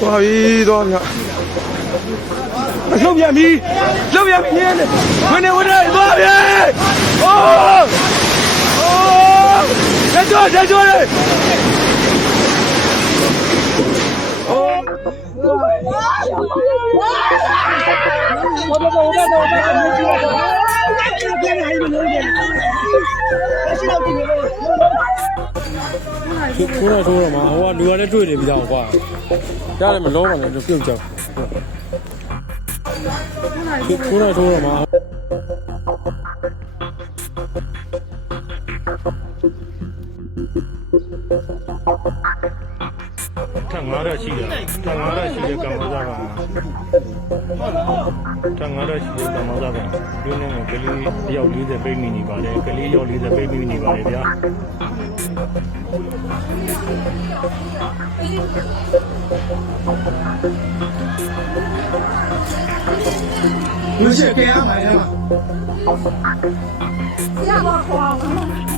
သွားပြီသွားပြီလှုပ်ပြန်ပြီလှုပ်ပြန်ပြီနေနေဝင်နေသွားပြီအိုးလက်ကျော်လေအိုးကိုတော့ဆိုတော့မှာဟိုကလူရတဲ့တွေ့နေပြီးတော့ကွာကြားတယ်မလုံးပါနဲ့ပြုတ်ကြောက်ကိုတော့ဆိုတော့မှာထငါရရှိတယ်ထငါရရှိတဲ့ကံမစားပါထငါရရှိတဲ့ကံမစားပါဒီနေ့ကလေးရောက်40ပိတ်မိနေပါတယ်ကလေးရောက်40ပိတ်မိနေပါတယ်ဗျာလူရှိကြရမှာလားရပါခေါ်အောင်